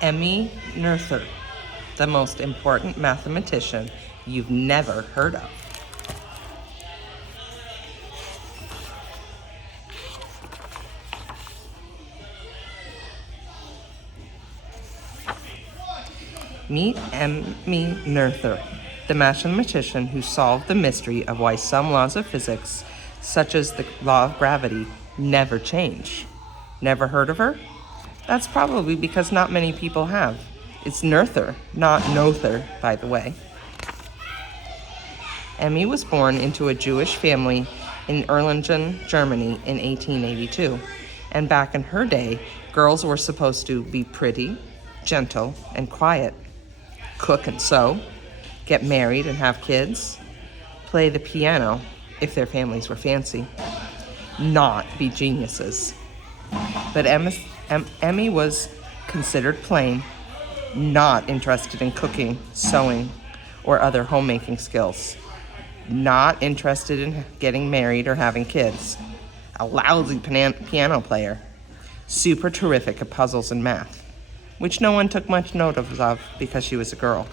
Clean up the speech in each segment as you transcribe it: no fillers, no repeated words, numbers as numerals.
Emmy Noether, the most important mathematician you've never heard of. Meet Emmy Noether, the mathematician who solved the mystery of why some laws of physics, such as the law of gravity, never change. Never heard of her? That's probably because not many people have. It's Noether, not Noether, by the way. Emmy was born into a Jewish family in Erlangen, Germany in 1882. And back in her day, girls were supposed to be pretty, gentle, and quiet, cook and sew, get married and have kids, play the piano if their families were fancy, not be geniuses. But Emmy was considered plain, not interested in cooking, sewing, or other homemaking skills, not interested in getting married or having kids, a lousy piano player, super terrific at puzzles and math, which no one took much notice of because she was a girl.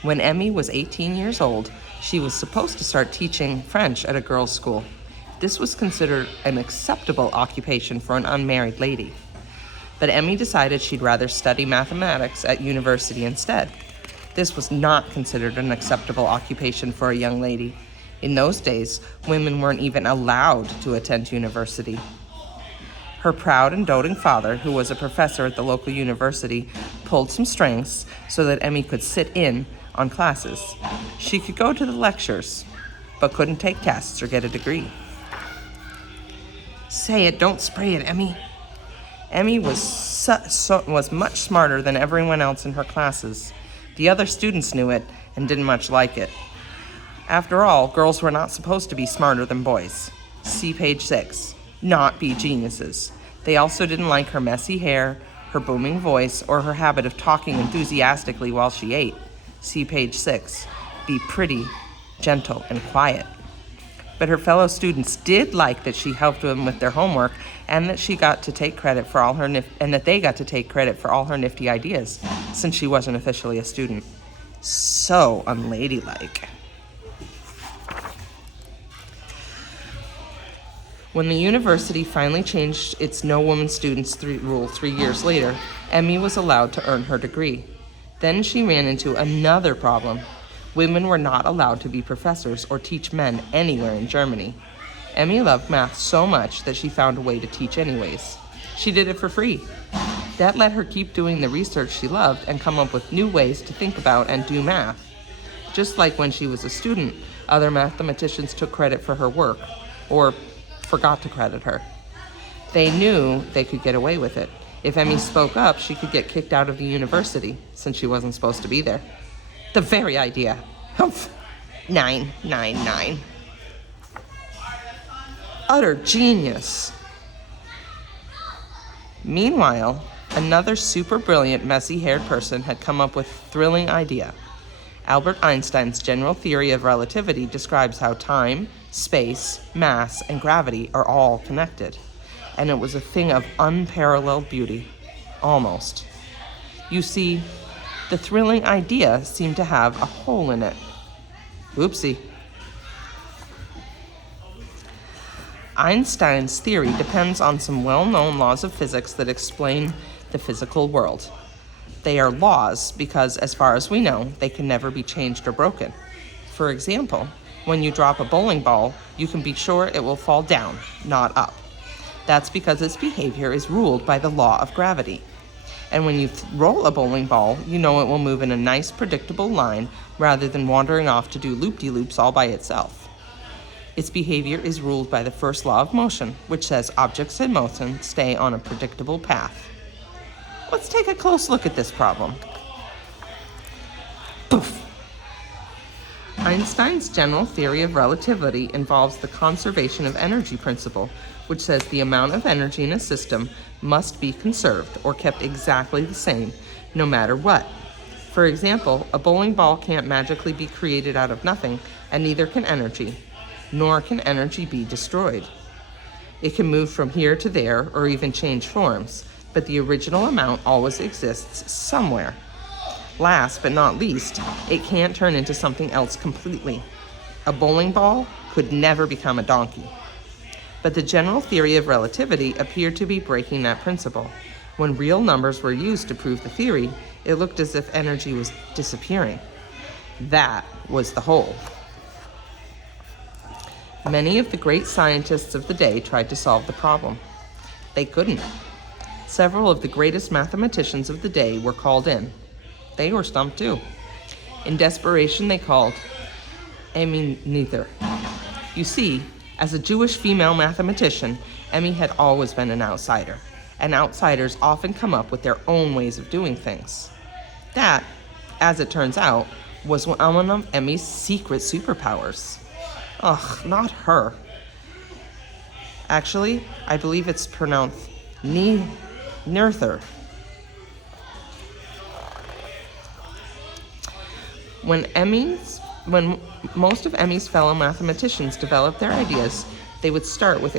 When Emmy was 18 years old, she was supposed to start teaching French at a girls' school. This was considered an acceptable occupation for an unmarried lady. But Emmy decided she'd rather study mathematics at university instead. This was not considered an acceptable occupation for a young lady. In those days, women weren't even allowed to attend university. Her proud and doting father, who was a professor at the local university, pulled some strings so that Emmy could sit in on classes. She could go to the lectures, but couldn't take tests or get a degree. Say it, don't spray it, Emmy. Emmy was much smarter than everyone else in her classes. The other students knew it and didn't much like it. After all, girls were not supposed to be smarter than boys. See page 6. Not be geniuses. They also didn't like her messy hair, her booming voice, or her habit of talking enthusiastically while she ate. See page 6. Be pretty, gentle, and quiet. But her fellow students did like that she helped them with their homework and that she got to take credit for all her they got to take credit for all her nifty ideas, since she wasn't officially a student. So unladylike. When the university finally changed its no woman students rule 3 years later, Emmy was allowed to earn her degree. Then she ran into another problem. Women were not allowed to be professors or teach men anywhere in Germany. Emmy loved math so much that she found a way to teach anyways. She did it for free. That let her keep doing the research she loved and come up with new ways to think about and do math. Just like when she was a student, other mathematicians took credit for her work, or forgot to credit her. They knew they could get away with it. If Emmy spoke up, she could get kicked out of the university, since she wasn't supposed to be there. The very idea. Humph. 999. Utter genius. Meanwhile, another super brilliant, messy-haired person had come up with a thrilling idea. Albert Einstein's general theory of relativity describes how time, space, mass, and gravity are all connected. And it was a thing of unparalleled beauty. Almost. You see, the thrilling idea seemed to have a hole in it. Oopsie. Einstein's theory depends on some well-known laws of physics that explain the physical world. They are laws because, as far as we know, they can never be changed or broken. For example, when you drop a bowling ball, you can be sure it will fall down, not up. That's because its behavior is ruled by the law of gravity. And when you roll a bowling ball, you know it will move in a nice, predictable line rather than wandering off to do loop-de-loops all by itself. Its behavior is ruled by the first law of motion, which says objects in motion stay on a predictable path. Let's take a close look at this problem. Poof! Einstein's general theory of relativity involves the conservation of energy principle, which says the amount of energy in a system must be conserved or kept exactly the same, no matter what. For example, a bowling ball can't magically be created out of nothing, and neither can energy, nor can energy be destroyed. It can move from here to there or even change forms, but the original amount always exists somewhere. Last but not least, it can't turn into something else completely. A bowling ball could never become a donkey. But the general theory of relativity appeared to be breaking that principle. When real numbers were used to prove the theory, it looked as if energy was disappearing. That was the hole. Many of the great scientists of the day tried to solve the problem. They couldn't. Several of the greatest mathematicians of the day were called in. They were stumped too. In desperation, they called Emmy Noether. You see, as a Jewish female mathematician, Emmy had always been an outsider, and outsiders often come up with their own ways of doing things. That, as it turns out, was one of Emmy's secret superpowers. Ugh, not her. Actually, I believe it's pronounced Noether. When most of Emmy's fellow mathematicians developed their ideas, they would start with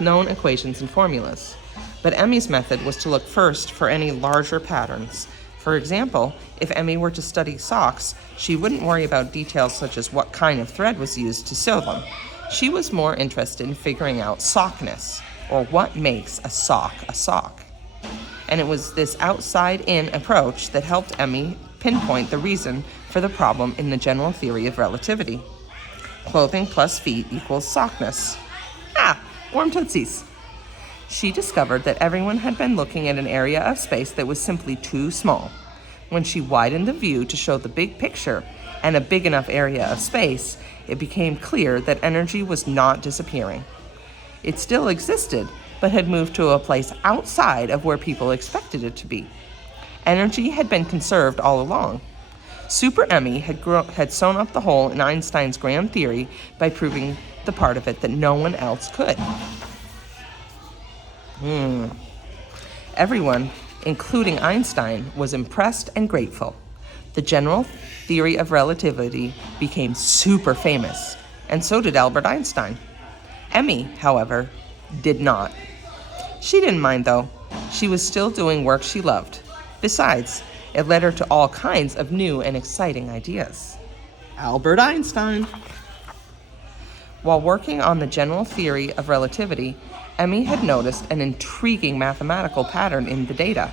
known equations and formulas. But Emmy's method was to look first for any larger patterns. For example, if Emmy were to study socks, she wouldn't worry about details such as what kind of thread was used to sew them. She was more interested in figuring out sockness, or what makes a sock a sock. And it was this outside-in approach that helped Emmy pinpoint the reason for the problem in the general theory of relativity. Clothing plus feet equals sockness. Warm tootsies. She discovered that everyone had been looking at an area of space that was simply too small. When she widened the view to show the big picture and a big enough area of space, it became clear that energy was not disappearing. It still existed, but had moved to a place outside of where people expected it to be. Energy had been conserved all along. Super Emmy had sewn up the hole in Einstein's grand theory by proving the part of it that no one else could. Everyone, including Einstein, was impressed and grateful. The general theory of relativity became super famous, and so did Albert Einstein. Emmy, however, did not. She didn't mind, though. She was still doing work she loved. Besides, it led her to all kinds of new and exciting ideas. Albert Einstein. While working on the general theory of relativity, Emmy had noticed an intriguing mathematical pattern in the data,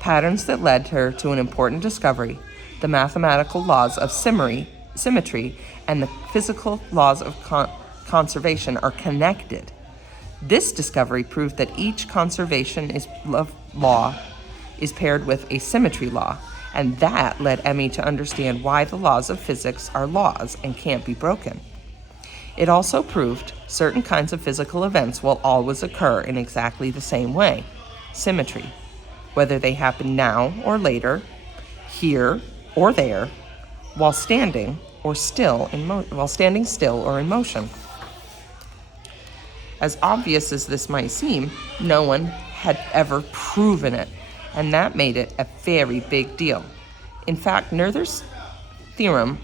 patterns that led her to an important discovery. The mathematical laws of symmetry and the physical laws of conservation are connected. This discovery proved that each conservation law is paired with a symmetry law, and that led Emmy to understand why the laws of physics are laws and can't be broken. It also proved certain kinds of physical events will always occur in exactly the same way, symmetry, whether they happen now or later, here or there, while standing still or in motion. As obvious as this might seem, no one had ever proven it, and that made it a very big deal. In fact, Noether's theorem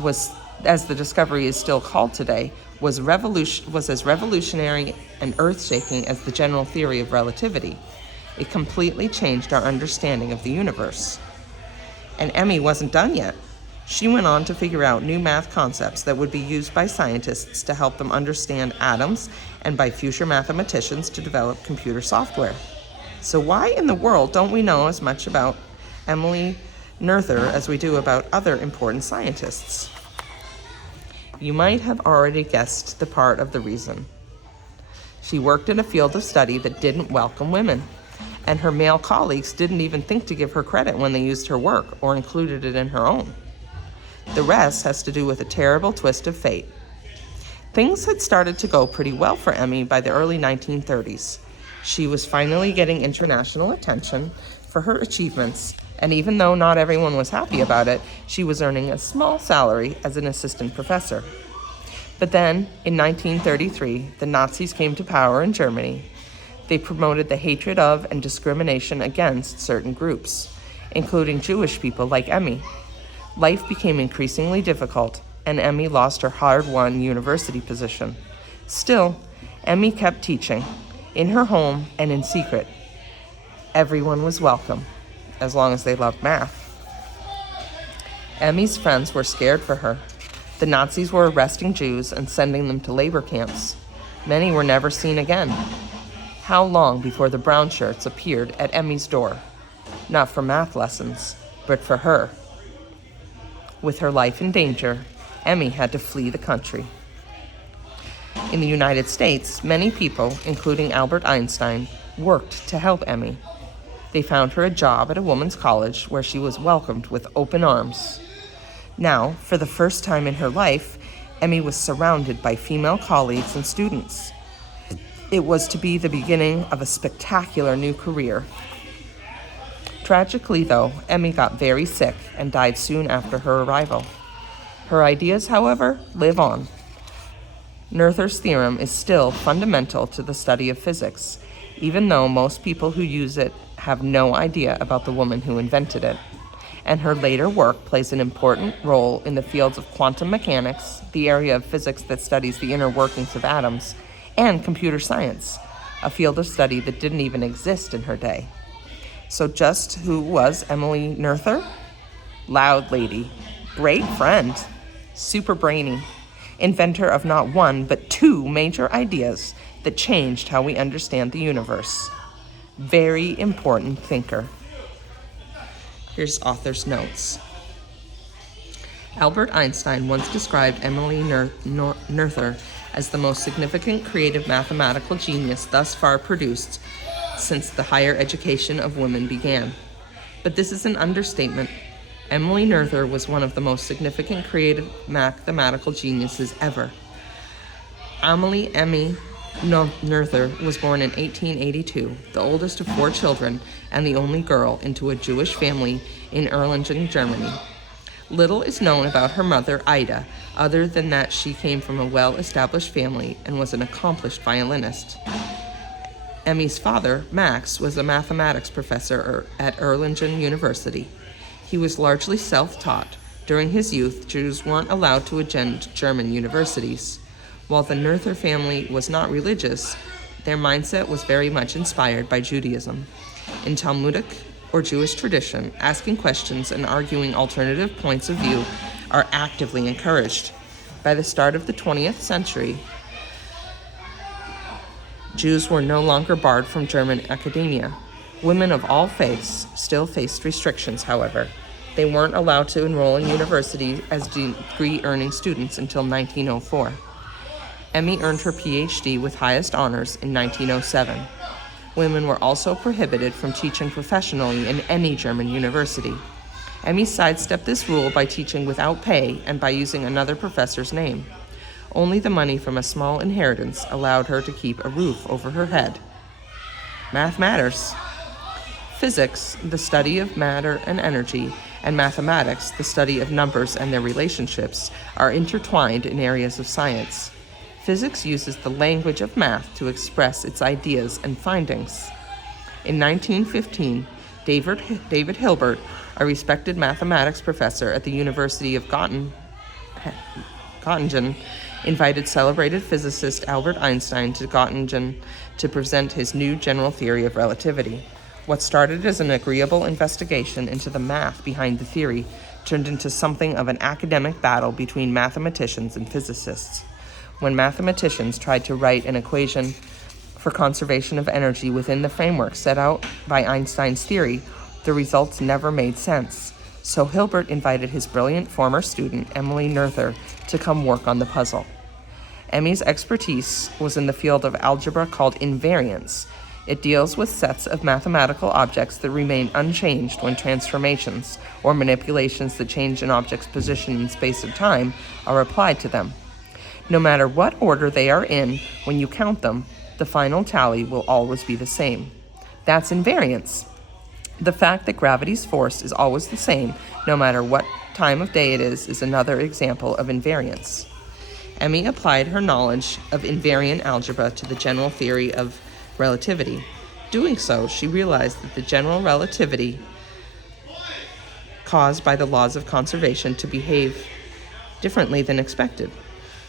was, as the discovery is still called today, was as revolutionary and earth-shaking as the general theory of relativity. It completely changed our understanding of the universe. And Emmy wasn't done yet. She went on to figure out new math concepts that would be used by scientists to help them understand atoms and by future mathematicians to develop computer software. So why in the world don't we know as much about Emmy Noether as we do about other important scientists? You might have already guessed the part of the reason. She worked in a field of study that didn't welcome women, and her male colleagues didn't even think to give her credit when they used her work or included it in her own. The rest has to do with a terrible twist of fate. Things had started to go pretty well for Emmy by the early 1930s. She was finally getting international attention for her achievements, and even though not everyone was happy about it, she was earning a small salary as an assistant professor. But then, in 1933, the Nazis came to power in Germany. They promoted the hatred of and discrimination against certain groups, including Jewish people like Emmy. Life became increasingly difficult, and Emmy lost her hard-won university position. Still, Emmy kept teaching, in her home and in secret. Everyone was welcome, as long as they loved math. Emmy's friends were scared for her. The Nazis were arresting Jews and sending them to labor camps. Many were never seen again. How long before the brown shirts appeared at Emmy's door? Not for math lessons, but for her. With her life in danger, Emmy had to flee the country. In the United States, many people, including Albert Einstein, worked to help Emmy. They found her a job at a women's college where she was welcomed with open arms. Now, for the first time in her life, Emmy was surrounded by female colleagues and students. It was to be the beginning of a spectacular new career. Tragically, though, Emmy got very sick and died soon after her arrival. Her ideas, however, live on. Noether's theorem is still fundamental to the study of physics, even though most people who use it have no idea about the woman who invented it. And her later work plays an important role in the fields of quantum mechanics, the area of physics that studies the inner workings of atoms, and computer science, a field of study that didn't even exist in her day. So just who was Emmy Noether? Loud lady, great friend, super brainy, inventor of not one but two major ideas that changed how we understand the universe. Very important thinker. Here's author's notes. Albert Einstein once described Emmy Noether as the most significant creative mathematical genius thus far produced since the higher education of women began. But this is an understatement. Emmy Noether was one of the most significant creative mathematical geniuses ever. Emmy Noether was born in 1882, the oldest of 4 children and the only girl into a Jewish family in Erlangen, Germany. Little is known about her mother, Ida, other than that she came from a well-established family and was an accomplished violinist. Emmy's father, Max, was a mathematics professor at Erlangen University. He was largely self-taught. During his youth, Jews weren't allowed to attend German universities. While the Noether family was not religious, their mindset was very much inspired by Judaism. In Talmudic or Jewish tradition, asking questions and arguing alternative points of view are actively encouraged. By the start of the 20th century, Jews were no longer barred from German academia. Women of all faiths still faced restrictions, however. They weren't allowed to enroll in university as degree-earning students until 1904. Emmy earned her PhD with highest honors in 1907. Women were also prohibited from teaching professionally in any German university. Emmy sidestepped this rule by teaching without pay and by using another professor's name. Only the money from a small inheritance allowed her to keep a roof over her head. Math matters. Physics, the study of matter and energy, and mathematics, the study of numbers and their relationships, are intertwined in areas of science. Physics uses the language of math to express its ideas and findings. In 1915, David Hilbert, a respected mathematics professor at the University of Göttingen, invited celebrated physicist Albert Einstein to Göttingen to present his new general theory of relativity. What started as an agreeable investigation into the math behind the theory turned into something of an academic battle between mathematicians and physicists. When mathematicians tried to write an equation for conservation of energy within the framework set out by Einstein's theory, the results never made sense. So Hilbert invited his brilliant former student, Emmy Noether, to come work on the puzzle. Emmy's expertise was in the field of algebra called invariance. It deals with sets of mathematical objects that remain unchanged when transformations, or manipulations that change an object's position in space or time, are applied to them. No matter what order they are in, when you count them, the final tally will always be the same. That's invariance. The fact that gravity's force is always the same, no matter what time of day it is another example of invariance. Emmy applied her knowledge of invariant algebra to the general theory of relativity. Doing so, she realized that the general relativity caused by the laws of conservation to behave differently than expected.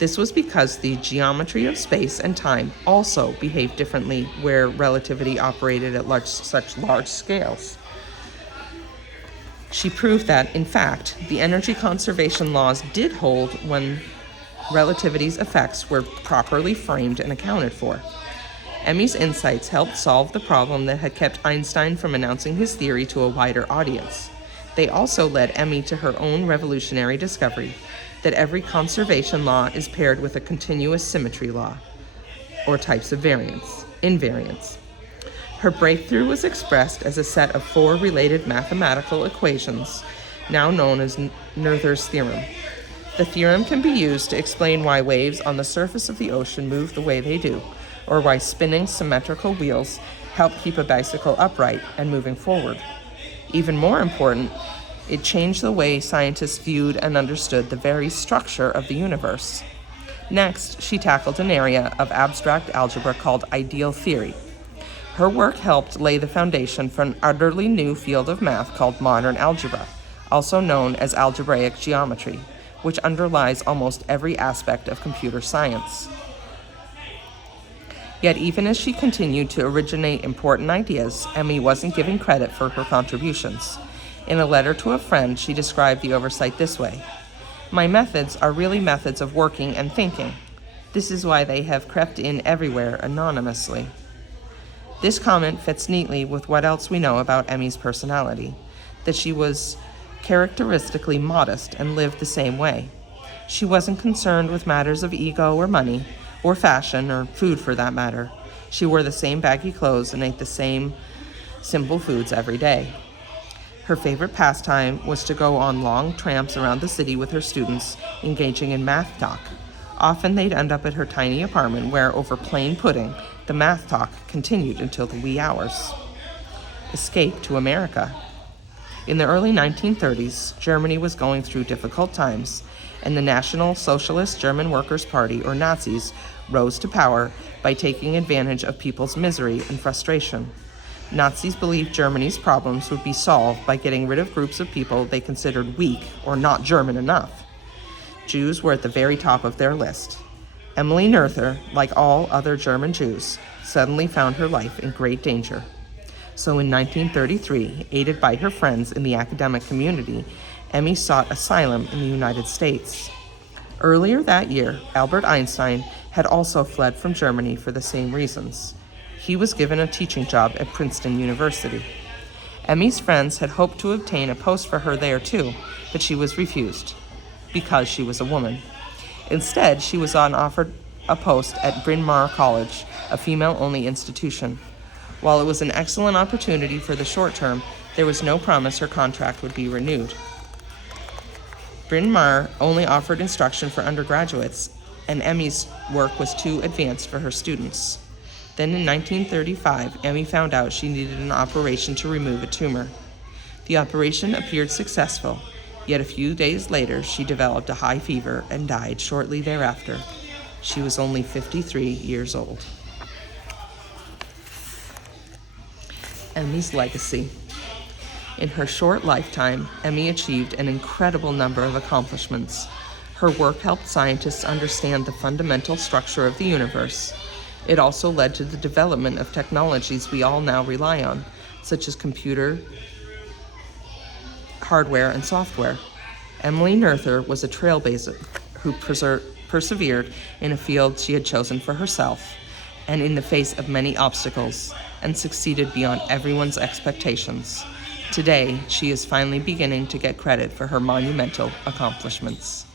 This was because the geometry of space and time also behaved differently where relativity operated at such large scales. She proved that, in fact, the energy conservation laws did hold when relativity's effects were properly framed and accounted for. Emmy's insights helped solve the problem that had kept Einstein from announcing his theory to a wider audience. They also led Emmy to her own revolutionary discovery that every conservation law is paired with a continuous symmetry law, or types of invariance. Her breakthrough was expressed as a set of 4 related mathematical equations, now known as Noether's theorem. The theorem can be used to explain why waves on the surface of the ocean move the way they do, or why spinning symmetrical wheels help keep a bicycle upright and moving forward. Even more important, it changed the way scientists viewed and understood the very structure of the universe. Next, she tackled an area of abstract algebra called ideal theory. Her work helped lay the foundation for an utterly new field of math called modern algebra, also known as algebraic geometry, which underlies almost every aspect of computer science. Yet even as she continued to originate important ideas, Emmy wasn't given credit for her contributions. In a letter to a friend, she described the oversight this way: "My methods are really methods of working and thinking. This is why they have crept in everywhere anonymously." This comment fits neatly with what else we know about Emmy's personality, that she was characteristically modest and lived the same way. She wasn't concerned with matters of ego or money, or fashion, or food for that matter. She wore the same baggy clothes and ate the same simple foods every day. Her favorite pastime was to go on long tramps around the city with her students, engaging in math talk. Often they'd end up at her tiny apartment where, over plain pudding, the math talk continued until the wee hours. Escape to America. In the early 1930s, Germany was going through difficult times, and the National Socialist German Workers' Party, or Nazis, rose to power by taking advantage of people's misery and frustration. Nazis believed Germany's problems would be solved by getting rid of groups of people they considered weak or not German enough. Jews were at the very top of their list. Emmy Noether, like all other German Jews, suddenly found her life in great danger. So in 1933, aided by her friends in the academic community, Emmy sought asylum in the United States. Earlier that year, Albert Einstein had also fled from Germany for the same reasons. He was given a teaching job at Princeton University. Emmy's friends had hoped to obtain a post for her there too, but she was refused, because she was a woman. Instead, she was offered a post at Bryn Mawr College, a female-only institution. While it was an excellent opportunity for the short term, there was no promise her contract would be renewed. Bryn Mawr only offered instruction for undergraduates, and Emmy's work was too advanced for her students. Then in 1935, Emmy found out she needed an operation to remove a tumor. The operation appeared successful, yet a few days later she developed a high fever and died shortly thereafter. She was only 53 years old. Emmy's legacy. In her short lifetime, Emmy achieved an incredible number of accomplishments. Her work helped scientists understand the fundamental structure of the universe. It also led to the development of technologies we all now rely on, such as computer, hardware, and software. Emmy Noether was a trailblazer who persevered in a field she had chosen for herself, and in the face of many obstacles, and succeeded beyond everyone's expectations. Today, she is finally beginning to get credit for her monumental accomplishments.